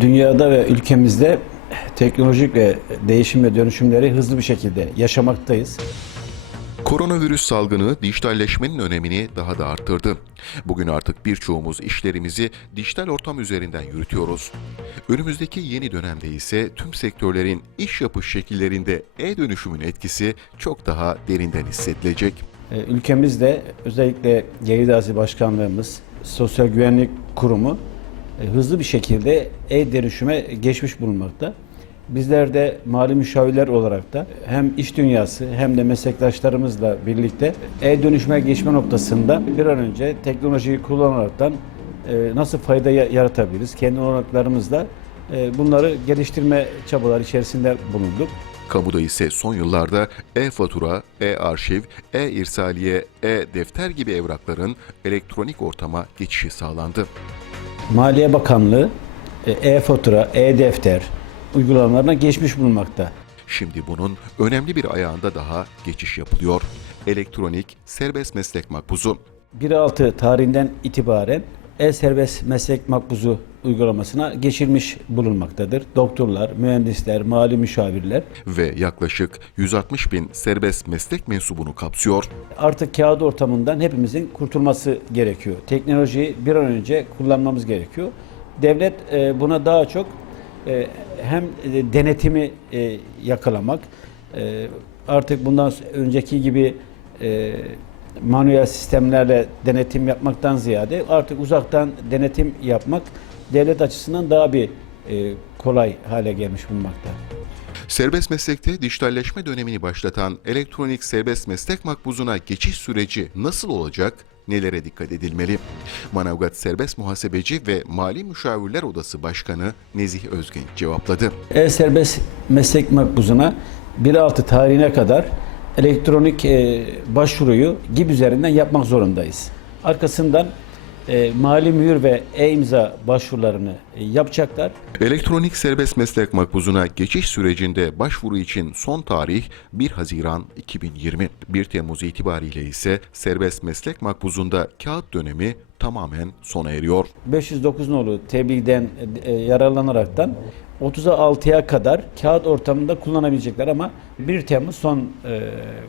Dünyada ve ülkemizde teknolojik ve değişim ve dönüşümleri hızlı bir şekilde yaşamaktayız. Koronavirüs salgını dijitalleşmenin önemini daha da arttırdı. Bugün artık birçoğumuz işlerimizi dijital ortam üzerinden yürütüyoruz. Önümüzdeki yeni dönemde ise tüm sektörlerin iş yapış şekillerinde e-dönüşümün etkisi çok daha derinden hissedilecek. Ee, Ülkemizde özellikle Gelidasi Başkanlığımız, Sosyal Güvenlik Kurumu e, hızlı bir şekilde e-dönüşüme geçmiş bulunmakta. Bizler de mali müşavirler olarak da hem iş dünyası hem de meslektaşlarımızla birlikte e-dönüşüme geçme noktasında bir an önce teknolojiyi kullanaraktan e, nasıl fayda ya- yaratabiliriz? Kendi olanaklarımızla e, bunları geliştirme çabaları içerisinde bulunduk. Kamuda ise son yıllarda e-fatura, e-arşiv, e-irsaliye, e-defter gibi evrakların elektronik ortama geçişi sağlandı. Maliye Bakanlığı e, e-fatura, e-defter uygulamalarına geçmiş bulunmakta. Şimdi bunun önemli bir ayağında daha geçiş yapılıyor. Elektronik serbest meslek makbuzu. 1.6 tarihinden itibaren e-serbest meslek makbuzu uygulamasına geçilmiş bulunmaktadır. Doktorlar, mühendisler, mali müşavirler ve yaklaşık 160 bin serbest meslek mensubunu kapsıyor. artık kağıt ortamından hepimizin kurtulması gerekiyor. Teknolojiyi bir an önce kullanmamız gerekiyor. Devlet e, buna daha çok e, hem e, denetimi yakalamak, artık bundan önceki gibi manuel sistemlerle denetim yapmaktan ziyade artık uzaktan denetim yapmak devlet açısından daha bir e, kolay hale gelmiş bulunmakta. Serbest meslekte dijitalleşme dönemini başlatan elektronik serbest meslek makbuzuna geçiş süreci nasıl olacak? Nelere dikkat edilmeli? Manavgat Serbest Muhasebeci ve Mali Müşavirler Odası Başkanı Nezih Özgenç cevapladı. E-Serbest Meslek Makbuzuna 1.6 tarihine kadar elektronik e, başvuruyu GİB üzerinden yapmak zorundayız. Arkasından e, mali mühür ve e-imza başvurularını e, yapacaklar. Elektronik serbest meslek makbuzuna geçiş sürecinde başvuru için son tarih 1 Haziran 2020. 1 Temmuz itibariyle ise serbest meslek makbuzunda kağıt dönemi tamamen sona eriyor. 509 nolu tebliğden e, yararlanaraktan 30'a 6'ya kadar kağıt ortamında kullanabilecekler ama 1 Temmuz son e,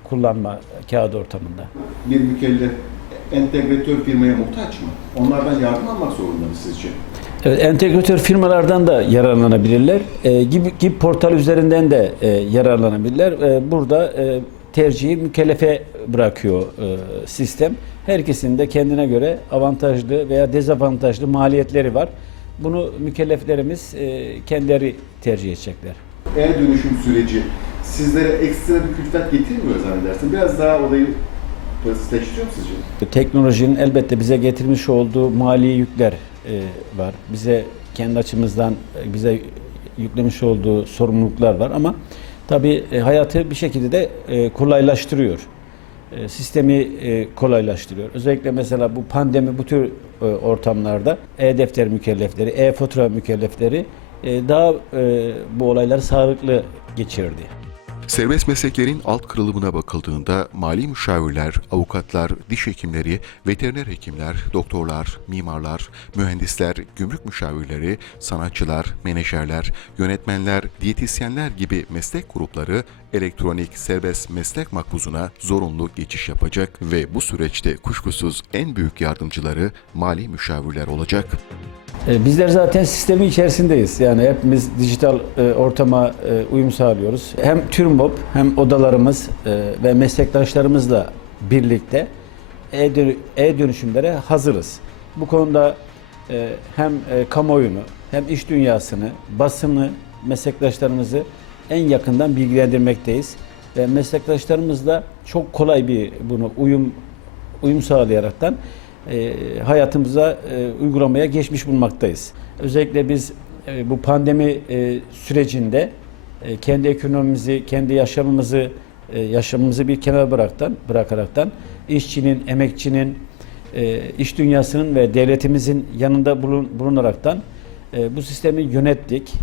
kullanma kağıt ortamında. bir mükellef entegratör firmaya muhtaç mı? Onlardan yardım almak zorunda mı sizce? Evet, entegratör firmalardan da yararlanabilirler. E, gibi, gibi portal üzerinden de e, yararlanabilirler. E, burada e, tercihi mükellefe bırakıyor e, sistem. Herkesin de kendine göre avantajlı veya dezavantajlı maliyetleri var. Bunu mükelleflerimiz e, kendileri tercih edecekler. E-dönüşüm süreci sizlere ekstra bir külfet getirmiyor zannedersin. Biraz daha olayı basitleştiriyor mu sizce? Teknolojinin elbette bize getirmiş olduğu mali yükler e, var. Bize kendi açımızdan e, bize yüklemiş olduğu sorumluluklar var ama tabii e, hayatı bir şekilde de e, kolaylaştırıyor. E, sistemi e, kolaylaştırıyor. Özellikle mesela bu pandemi bu tür e, ortamlarda e-defter mükellefleri, e-fatura mükellefleri e, daha e, bu olayları sağlıklı geçirdi. Serbest mesleklerin alt kırılımına bakıldığında mali müşavirler, avukatlar, diş hekimleri, veteriner hekimler, doktorlar, mimarlar, mühendisler, gümrük müşavirleri, sanatçılar, menajerler, yönetmenler, diyetisyenler gibi meslek grupları elektronik serbest meslek makbuzuna zorunlu geçiş yapacak ve bu süreçte kuşkusuz en büyük yardımcıları mali müşavirler olacak. E, Bizler zaten sistemin içerisindeyiz. Yani hepimiz dijital e, ortama e, uyum sağlıyoruz. Hem TÜRMOB hem odalarımız ve meslektaşlarımızla birlikte e-dönü- e-dönüşümlere hazırız. Bu konuda hem kamuoyunu hem iş dünyasını, basını, meslektaşlarımızı en yakından bilgilendirmekteyiz. Ve meslektaşlarımızla çok kolay bir bunu uyum uyum sağlayaraktan e, hayatımıza e, uygulamaya geçmiş bulunmaktayız. Özellikle biz e, bu pandemi sürecinde kendi ekonomimizi, kendi yaşamımızı yaşamımızı bir kenara bıraktan bırakaraktan işçinin, emekçinin, iş dünyasının ve devletimizin yanında bulun, bulunaraktan bu sistemi yönettik.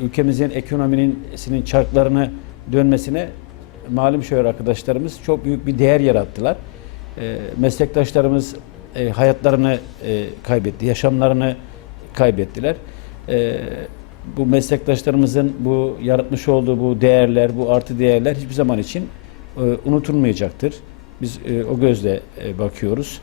Ülkemizin ekonominin sinin çarklarını dönmesine malum şöyle arkadaşlarımız çok büyük bir değer yarattılar. Meslektaşlarımız e, hayatlarını e, kaybetti, yaşamlarını kaybettiler. E, bu meslektaşlarımızın bu yaratmış olduğu bu değerler, bu artı değerler hiçbir zaman için e, unutulmayacaktır. Biz e, o gözle e, bakıyoruz.